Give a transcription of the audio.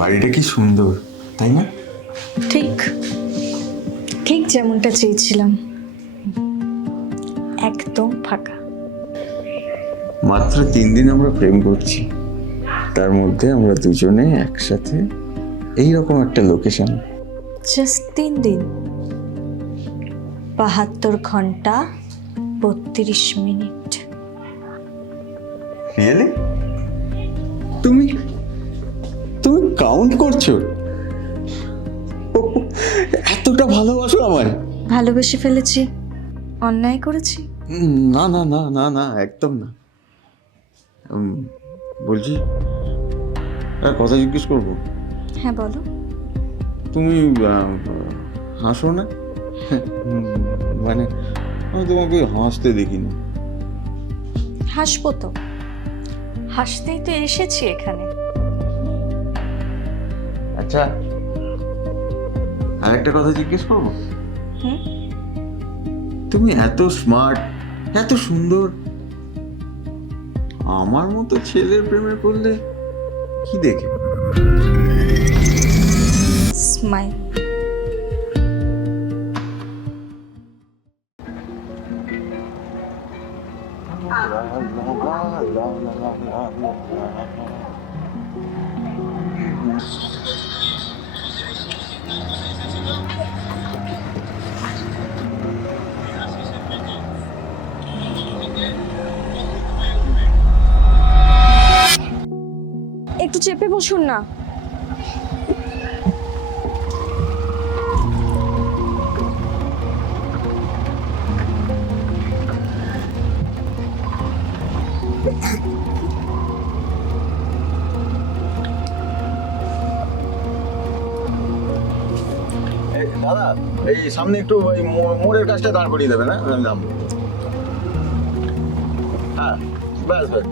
বাড়িটা কি সুন্দর, তাই না? ঠিক ঠিক যেমনটা চেয়েছিলাম, একদম ফাঁকা। মাত্র 3 দিন আমরা প্রেম করছি, তার মধ্যে আমরা দুজনে একসাথে এইরকম একটা লোকেশন। জাস্ট 3 দিন, 72 ঘন্টা 32 মিনিট। রিয়েলি? তুমি তুমি কাউন্ট করছো? এতটা ভালোবাসো আমায়? ভালোবেসে ফেলেছি, অন্যায় করেছি? না না না না না, একদম না। বলছি, একটা কথা জিজ্ঞেস করবো? হ্যাঁ বলো। তুমি হাসো না? মানে আমি তোমাকে হাসতে দেখিনি। হাসবো তো, হাসতেই তো এসেছি এখানে। আচ্ছা, আর একটা কথা জিজ্ঞেস করবো? হুম? তুমি এত স্মার্ট, এত সুন্দর, আমার মতো ছেলের প্রেমে পড়লে কি দেখে? স্মাইল। একটু চেপে বসুন না। দাদা, এই সামনে একটু ওই মোড়ের কাজটা দাঁড় করিয়ে দেবে না? আমি নামবো। হ্যাঁ, ব্যাস ব্যাস।